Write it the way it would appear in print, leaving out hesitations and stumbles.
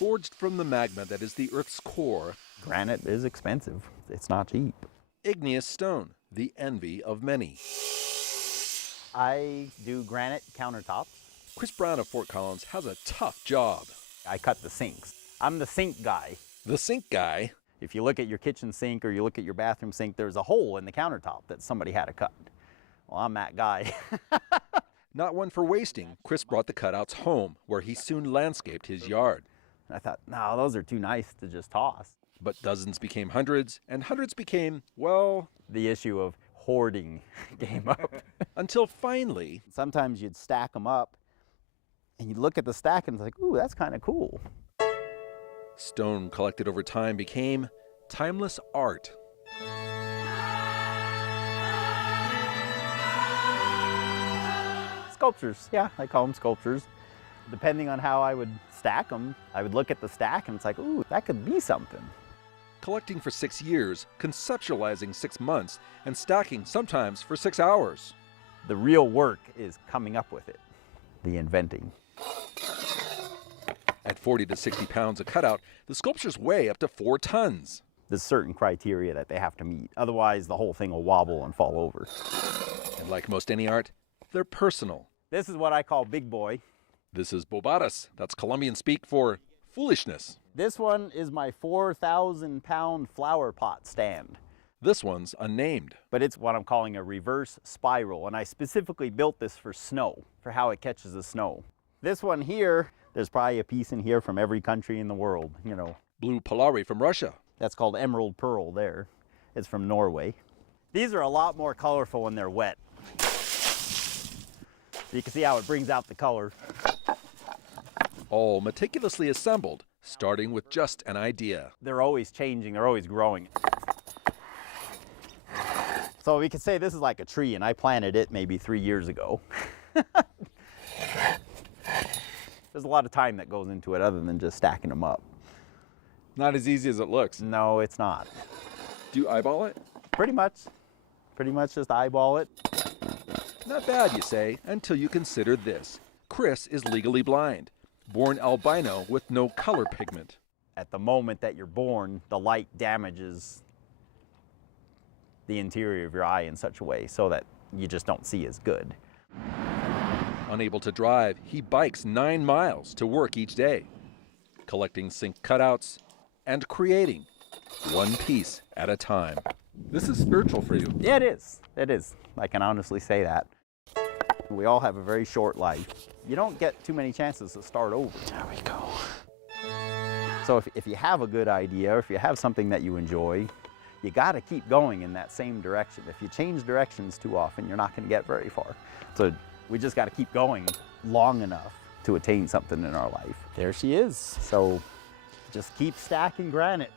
Forged from the magma that is the Earth's core, Granite is expensive. It's not cheap. igneous stone, the envy of many. I do granite countertops. Chris Brown of Fort Collins has a tough job. I cut the sinks. I'm the sink guy. The sink guy. If you look at your kitchen sink or you look at your bathroom sink, there's a hole in the countertop that somebody had to cut. Well, I'm that guy. Not one for wasting, Chris brought the cutouts home, where he soon landscaped his yard. I thought, no, those are too nice to just toss. But dozens became hundreds, and hundreds became, well, The issue of hoarding came up. until finally, Sometimes you'd stack them up and you'd look at the stack and it's like, ooh, that's kind of cool. stone collected over time became timeless art. Sculptures, yeah, I call them sculptures. Depending on how I would stack them, I would look at the stack and it's like, ooh, that could be something. Collecting for 6 years, conceptualizing 6 months, and stacking sometimes for 6 hours. The real work is coming up with it, the inventing. At 40 to 60 pounds a cutout, the sculptures weigh up to 4 tons. There's certain criteria that they have to meet. Otherwise, the whole thing will wobble and fall over. And like most any art, they're personal. This is what I call big boy. This is bobadas. That's Colombian speak for foolishness. This one is my 4,000-pound flower pot stand. This one's unnamed. But it's what I'm calling a reverse spiral, and I specifically built this for snow, for how it catches the snow. This one here, there's probably a piece in here from every country in the world, you know. Blue Polari from Russia. That's called emerald pearl there. It's from Norway. These are a lot more colorful when they're wet. You can see how it brings out the color. All meticulously assembled, starting with just an idea. They're always changing, they're always growing. So we could say this is like a tree, and I planted it maybe 3 years ago. There's a lot of time that goes into it other than just stacking them up. Not as easy as it looks. No, it's not. Do you eyeball it? Pretty much just eyeball it. Not bad, you say, until you consider this. Chris is legally blind, born albino with no color pigment. At the moment that you're born, the light damages the interior of your eye in such a way so that you just don't see as good. Unable to drive, he bikes 9 miles to work each day, collecting sink cutouts and creating one piece at a time. This is spiritual for you. Yeah, it is. It is. I can honestly say that. We all have a very short life. You don't get too many chances to start over. There we go. So if you have a good idea, or if you have something that you enjoy, you got to keep going in that same direction. If you change directions too often, you're not going to get very far. So we just got to keep going long enough to attain something in our life. There she is. So just keep stacking granite.